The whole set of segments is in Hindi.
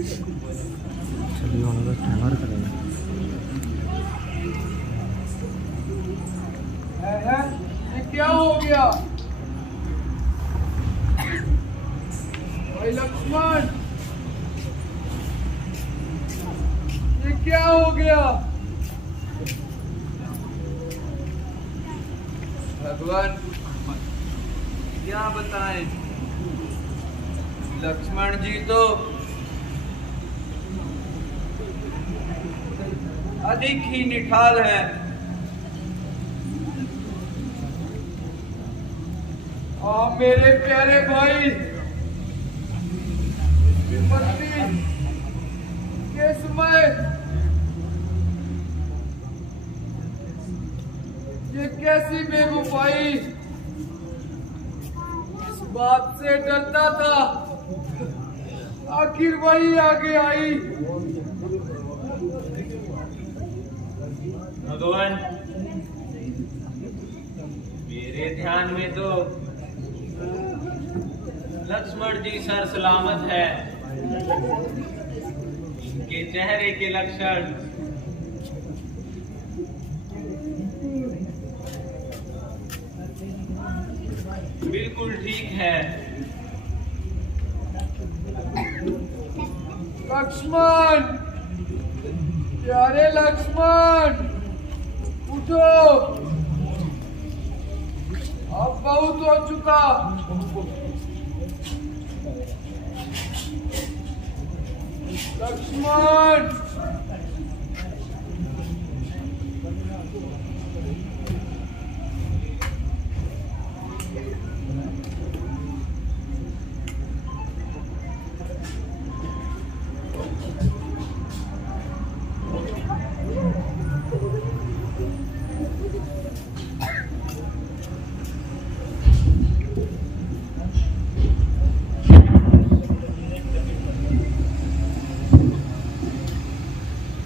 चलिए वहाँ पर कैमरा करेंगे। ये क्या हो गया भाई लक्ष्मण? ये क्या हो गया? भगवान क्या बताएं, लक्ष्मण जी तो अधिक ही निठाल है। मेरे प्यारे भाई, विपत्ति के समय ये कैसी बेवफाई, इस बात से डरता था, आखिर वही आगे आई। भगवान, मेरे ध्यान में तो लक्ष्मण जी सर सलामत है। इनके चेहरे के लक्षण बिल्कुल ठीक है। लक्ष्मण, प्यारे लक्ष्मण, उठो, अब बहुत हो चुका। लक्ष्मण,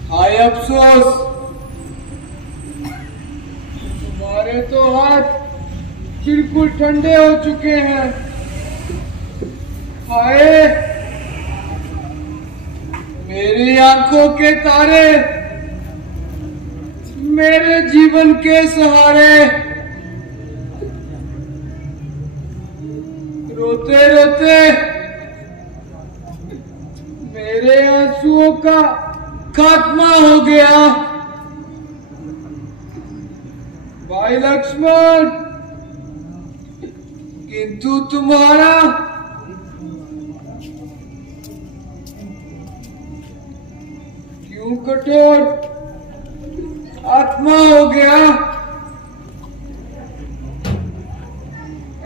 हाय अफसोस, तुम्हारे तो हाथ बिल्कुल ठंडे हो चुके हैं। हाय, मेरी आंखों के तारे, मेरे जीवन के सहारे, रोते रोते मेरे आंसुओं का खात्मा हो गया। भाई लक्ष्मण, किंतु तुम्हारा क्यों कठोर आत्मा हो गया?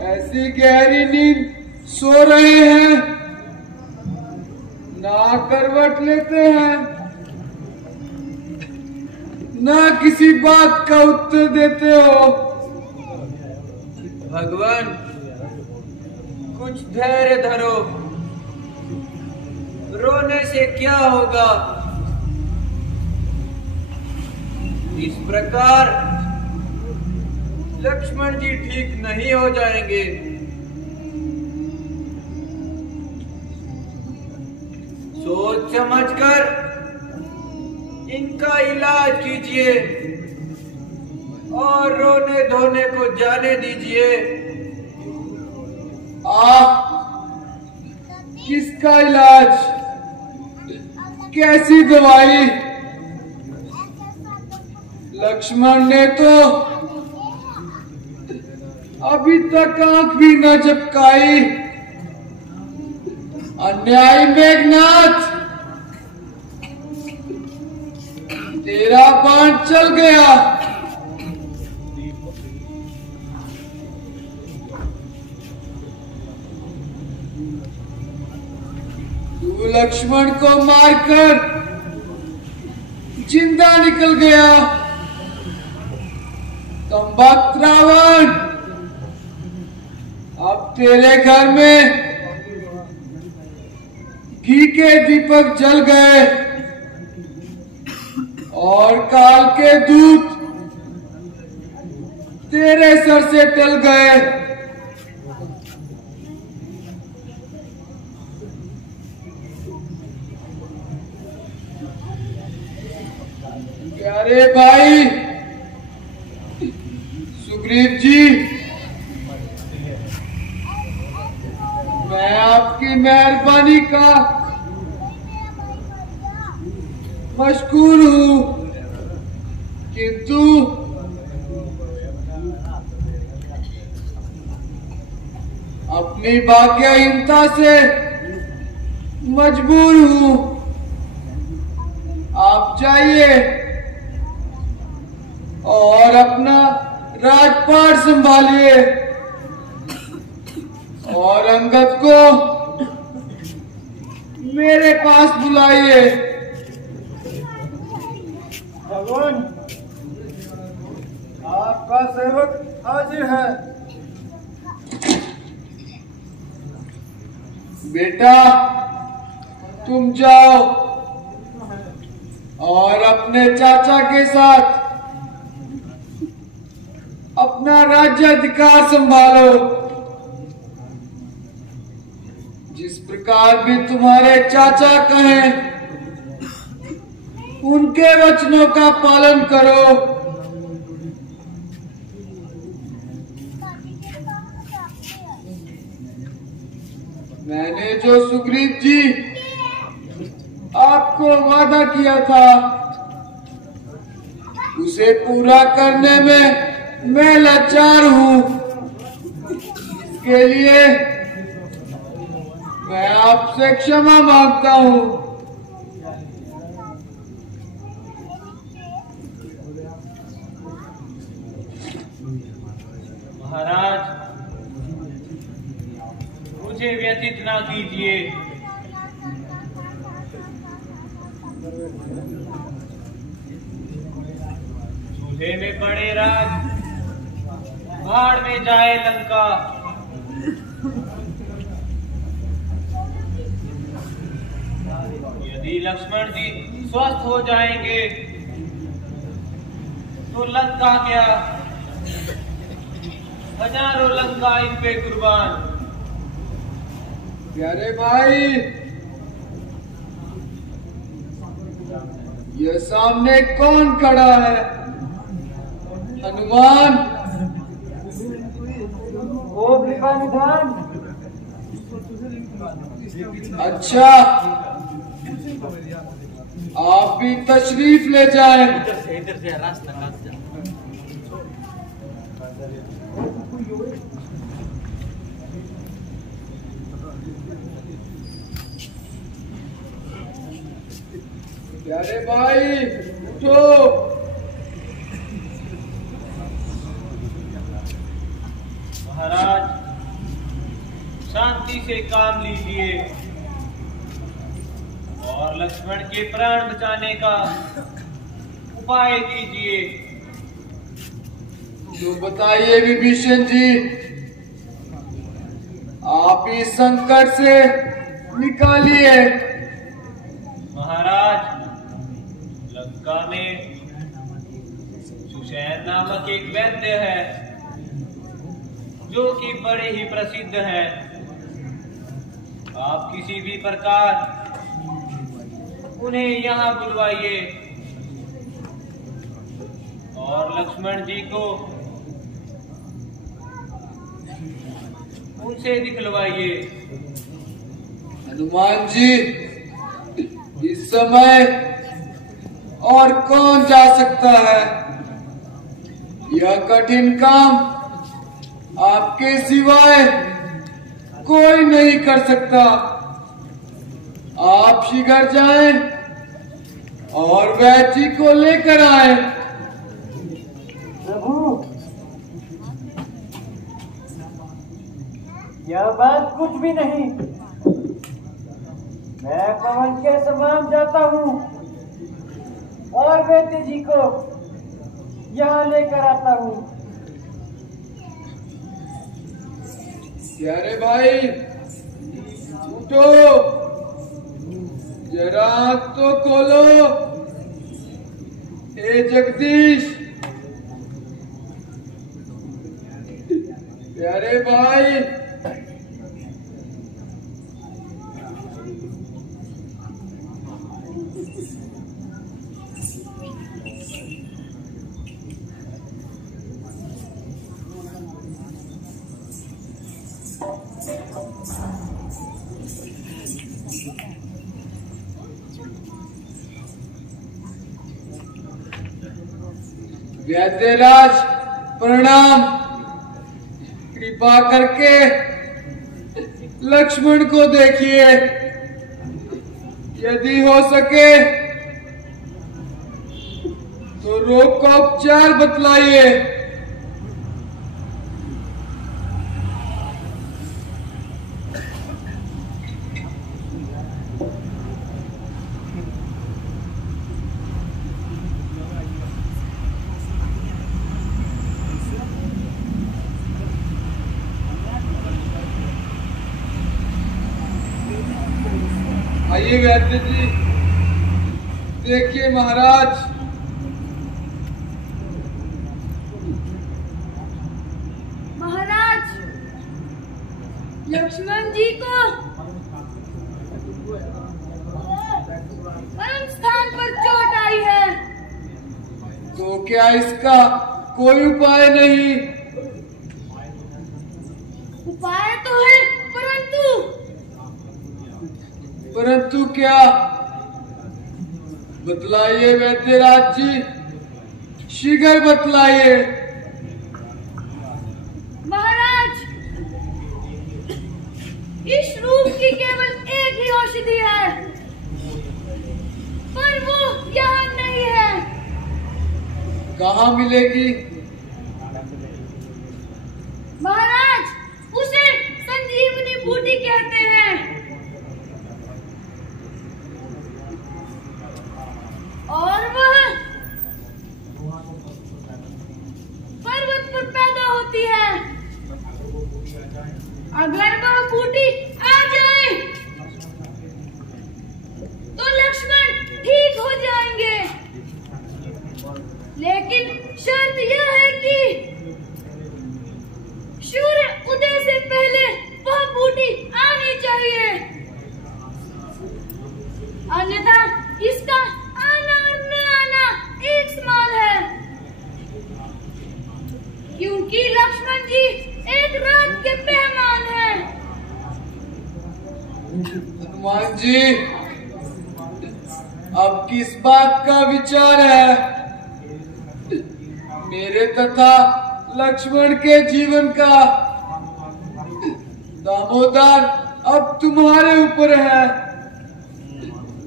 ऐसी गहरी नींद सो रहे हैं, ना करवट लेते हैं, ना किसी बात का उत्तर देते हो। भगवान, कुछ धैर्य धरो, रोने से क्या होगा? इस प्रकार लक्ष्मण जी ठीक नहीं हो जाएंगे। सोच समझकर इनका इलाज कीजिए और रोने धोने को जाने दीजिए। किसका इलाज? कैसी दवाई? लक्ष्मण ने तो अभी तक आंख भी न झपकाई। अन्यायी मेघनाथ, तेरा बाण चल गया। तू लक्ष्मण को मारकर जिंदा निकल गया। तंबाक रावण, अब तेरे घर में घी के दीपक जल गए और काल के दूत तेरे सर से टल गए। प्यारे भाई सुग्रीव जी, मैं आपकी मेहरबानी का मशकूर हूँ, किंतु अपनी भाग्यहीनता से मजबूर हूँ। आप जाइए और अपना राजपाट संभालिए और अंगद को मेरे पास बुलाइए। भगवान, आपका सेवक हाजिर है। बेटा, तुम जाओ और अपने चाचा के साथ अपना राज्य अधिकार संभालो। जिस प्रकार भी तुम्हारे चाचा कहें, उनके वचनों का पालन करो। मैंने जो सुग्रीव जी आपको वादा किया था, उसे पूरा करने में मैं लाचार हूँ। इसके लिए मैं आपसे क्षमा मांगता हूँ। महाराज, मुझे व्यतीत ना कीजिए। चूल्हे में पड़े राज, भाड़ में जाए लंका। यदि लक्ष्मण जी स्वस्थ हो जाएंगे तो लंका क्या, हजारों लंका इन पे कुर्बान। प्यारे भाई, ये सामने कौन खड़ा है? हनुमान? वो निधान। अच्छा, आप भी तशरीफ ले जाएं। इधर से रास्ता काट जा। प्यारे भाई, उठो। महाराज, शांति से काम लीजिए और लक्ष्मण के प्राण बचाने का उपाय कीजिए। तो बताइए विभीषण जी, आप इस संकट से निकालिए। महाराज, लंका में सुषैन नामक एक वैद्य है जो कि बड़े ही प्रसिद्ध है। आप किसी भी प्रकार उन्हें यहाँ बुलवाइए और लक्ष्मण जी को उनसे दिखलवाइए। हनुमान जी, इस समय और कौन जा सकता है? यह कठिन काम आपके सिवाय कोई नहीं कर सकता। आप शीघ्र जाएं और वैद्य जी को लेकर आए। प्रभु, यह बात कुछ भी नहीं। मैं पवन के समान जाता हूँ और वैद्य जी को यहाँ लेकर आता हूँ। प्यारे भाई, उठो, जरा आंख तो खोलो। ए जगदीश, प्यारे भाई, वैद्यराज प्रणाम। कृपा करके लक्ष्मण को देखिए, यदि हो सके तो रोग का उपचार बतलाइए। आइए वैद्य जी, देखिए महाराज। महाराज, लक्ष्मण जी को परम स्थान पर चोट आई है। तो क्या इसका कोई उपाय नहीं? उपाय तो है, परंतु क्या? बतलाइए वैद्यराज जी, शीघ्र बतलाइए। महाराज, इस रूप की केवल एक ही औषधि है, पर वो यहाँ नहीं है। कहाँ मिलेगी? महाराज, उसे संजीवनी बूटी कहते हैं, और वह पर्वत पर पैदा होती है। अगर वह बूटी आ जाए तो लक्ष्मण ठीक हो जाएंगे, लेकिन शर्त यह है कि सूर्य उदय से पहले वह बूटी आनी चाहिए, अन्यथा इसका आना और न आना एक समान है, क्योंकि लक्ष्मण जी एक रात के मेहमान हैं। हनुमान जी, अब किस बात का विचार है? मेरे तथा लक्ष्मण के जीवन का दामोदर अब तुम्हारे ऊपर है।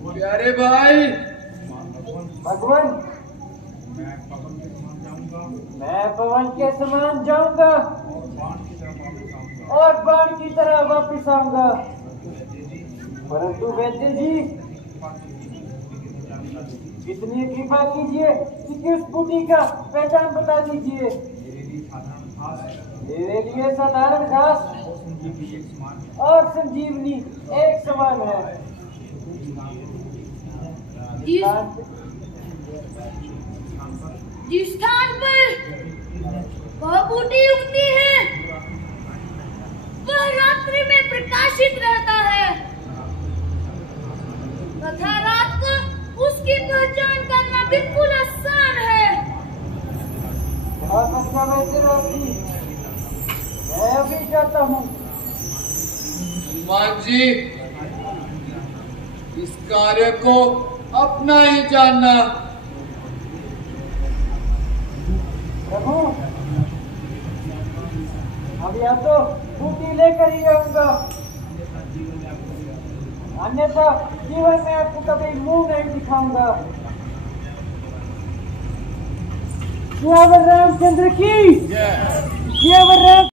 प्यारे भाई। भगवान, मैं पवन के समान जाऊंगा और बाण की तरह वापिस आऊंगा, परंतु वैद्य जी इतनी कृपा कीजिए कि उस बूटी का पहचान बता दीजिए। मेरे लिए साधारण घास और संजीवनी एक समान है। जिस स्थान पर वह बूटी उगती है वह रात्रि में प्रकाशित रहता है, तथा रात को उसकी पहचान करना बिल्कुल आसान है। बहुत अच्छा वैद्यराज, मैं अभी जाता हूँ। हनुमान जी, इस कार्य को अपना ही जानना। प्रभु, अब या तो बूटी लेकर ही आऊंगा, अन्यथा जीवन में आपको कभी मुंह नहीं दिखाऊंगा। सियावर रामचंद्र की, सियावर राम